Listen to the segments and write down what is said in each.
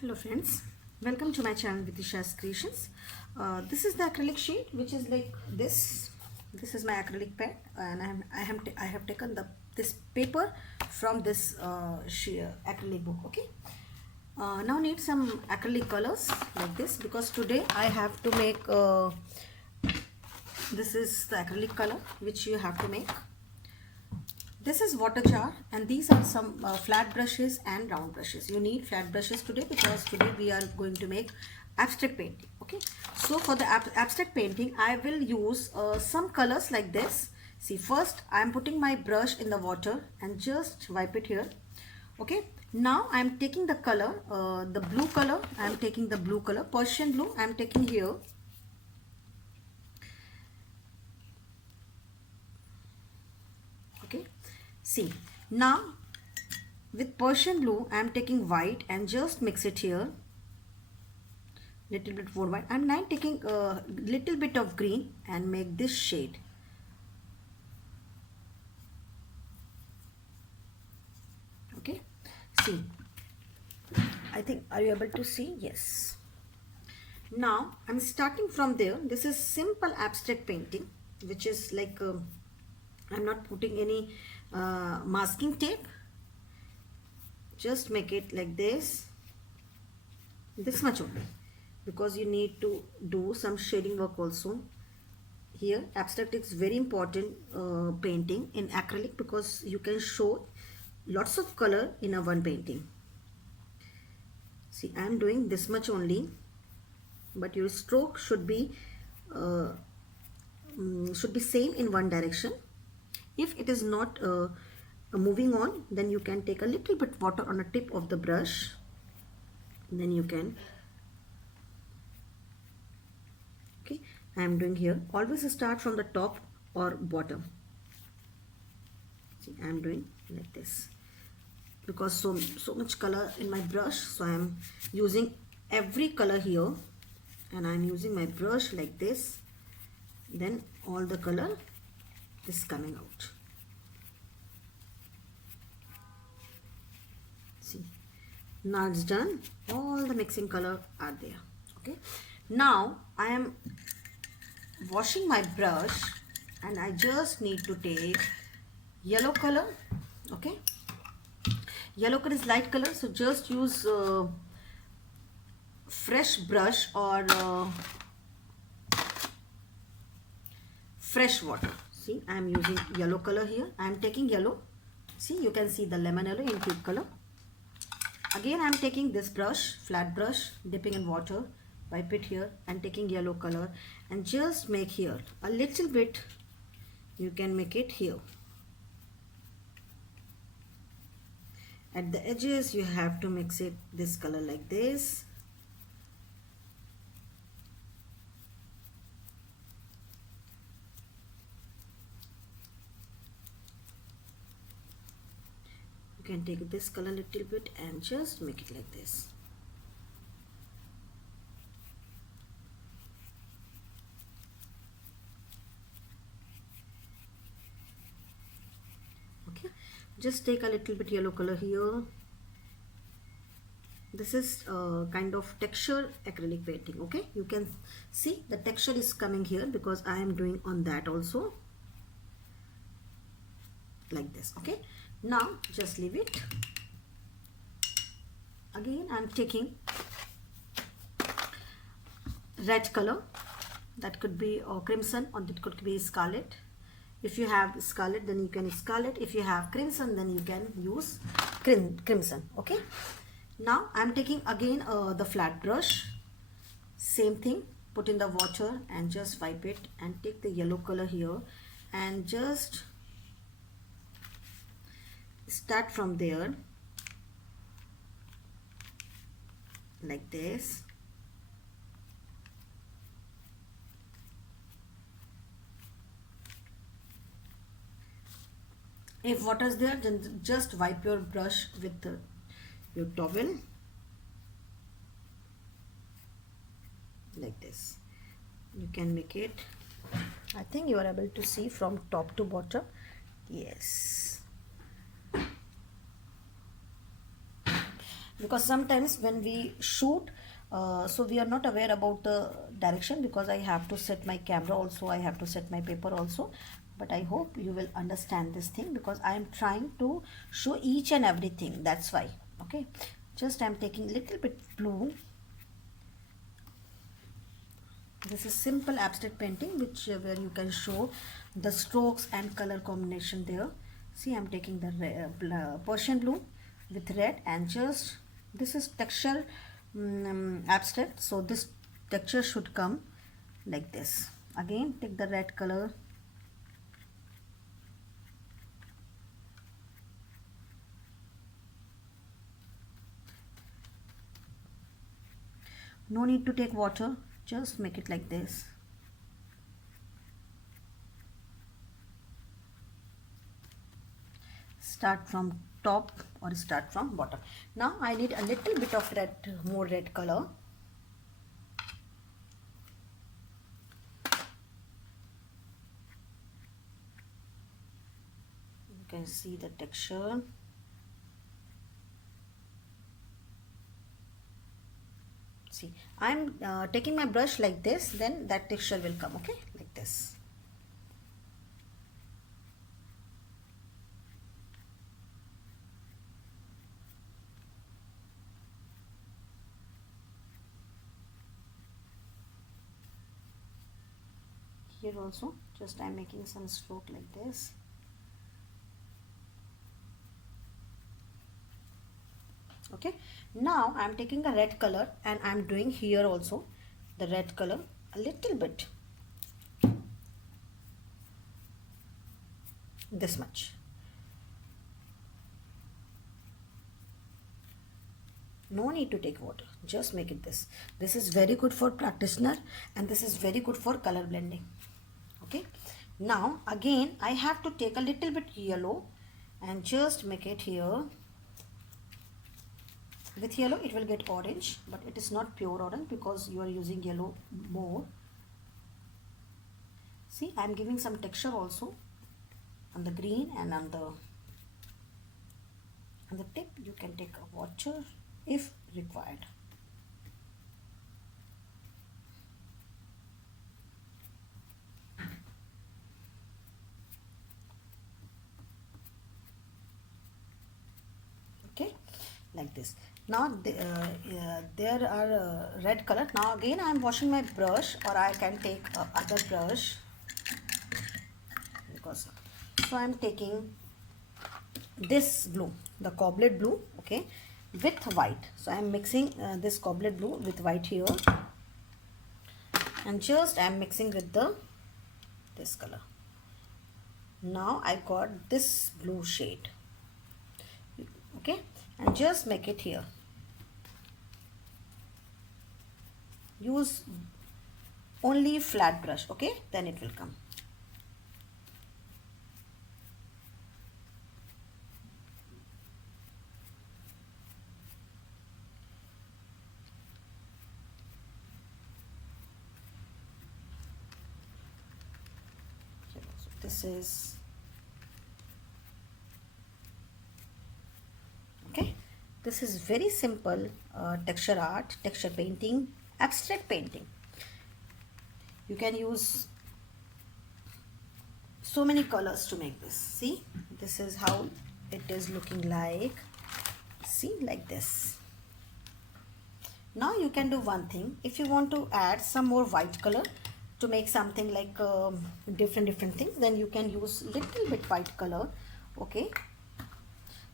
Hello friends, welcome to my channel Vidisha's Creations. This is the acrylic sheet which is like this. This is my acrylic pen and I have taken this paper from this acrylic book. Okay. Now need some acrylic colors like this because today I have to make this is the acrylic color which you have to make. This is water jar and these are some flat brushes and round brushes. You need flat brushes today because today we are going to make abstract painting. Okay, so for the abstract painting I will use some colors like this. See, first I am putting my brush in the water and just wipe it here. Okay, now I am taking the color, the blue color. I am taking the blue color, Persian blue. I am taking here. Okay, see, now with Persian blue I am taking white and just mix it here, little bit more white. I am now taking a little bit of green and make this shade. Okay, see, I think, are you able to see? Yes. Now I'm starting from there. This is simple abstract painting which is like I'm not putting any masking tape. Just make it like this much only, because you need to do some shading work also. Here abstract is very important painting in acrylic because you can show lots of color in a one painting. See, I am doing this much only, but your stroke should be same in one direction. If it is not moving on, then you can take a little bit water on the tip of the brush, then you can. Okay, I am doing here. Always start from the top or bottom. See, I am doing like this because so much color in my brush, so I am using every color here and I am using my brush like this. Then all the color is coming out. See, now it's done. All the mixing color are there. Okay, now I am washing my brush and I just need to take yellow color. Okay, yellow color is light color, so just use fresh brush or fresh water. See, I am using yellow color here. I am taking yellow. See, you can see the lemon yellow in tube color. Again I am taking this brush, flat brush, dipping in water, wipe it here and taking yellow color and just make here a little bit. You can make it here. At the edges you have to mix it this color like this. You can take this color a little bit and just make it like this. Okay, just take a little bit yellow color here. This is kind of texture acrylic painting. Okay, you can see the texture is coming here because I am doing on that also like this. Okay, now just leave it. Again I am taking red color, that could be crimson or that could be scarlet. If you have scarlet, then you can use scarlet. If you have crimson, then you can use crimson. Okay, now I am taking again the flat brush, same thing, put in the water and just wipe it and take the yellow color here and just start from there like this. If water is there, then just wipe your brush with your towel like this. You can make it. I think you are able to see from top to bottom. Yes. because sometimes when we shoot, so we are not aware about the direction, because I have to set my camera also, I have to set my paper also. But I hope you will understand this thing, because I am trying to show each and everything, that's why. Okay, just I am taking little bit blue. This is simple abstract painting, which where you can show the strokes and color combination there. See, I'm taking the Persian blue with red, and just this is texture abstract, so this texture should come like this. Again, take the red color. No need to take water, just make it like this. Start from top or start from bottom. Now I need a little bit of red, more red color. You can see the texture. See, I'm taking my brush like this, then that texture will come, okay, like this. Here also, just I'm making some stroke like this. Okay, now I'm taking a red color and I'm doing here also the red color a little bit, this much. No need to take water, just make it this. This is very good for practitioner, and this is very good for color blending. Okay, now again I have to take a little bit yellow and just make it here. With yellow it will get orange, but it is not pure orange because you are using yellow more. See, I am giving some texture also on the green, and on the tip you can take a water if required. Okay, like this. Now there are red color. Now again I am washing my brush, or I can take other brush, because so I am taking this blue, the cobalt blue, okay, with white. So I am mixing this cobalt blue with white here, and just I am mixing with this color. Now I got this blue shade, okay, and just make it here. Use only flat brush, okay, then it will come. So this is okay. This is very simple texture art, texture painting, abstract painting. You can use so many colors to make this. See, this is how it is looking like. See, like this. Now you can do one thing. If you want to add some more white color to make something like different things, then you can use little bit white color. Okay,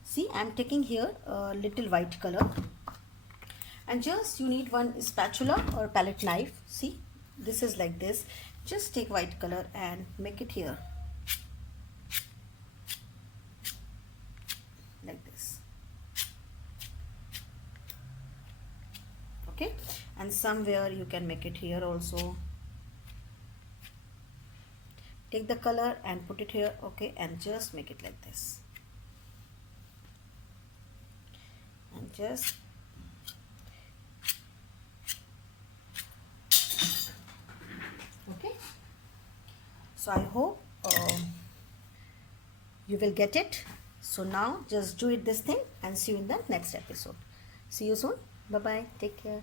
see, I'm taking here a little white color, and just you need one spatula or palette knife. See, this is like this. Just take white color and make it here like this. Okay, and somewhere you can make it here also. Take the color and put it here, okay, and just make it like this, and just okay. So I hope you will get it. So now just do it this thing, and see you in the next episode. See you soon. Bye bye. Take care.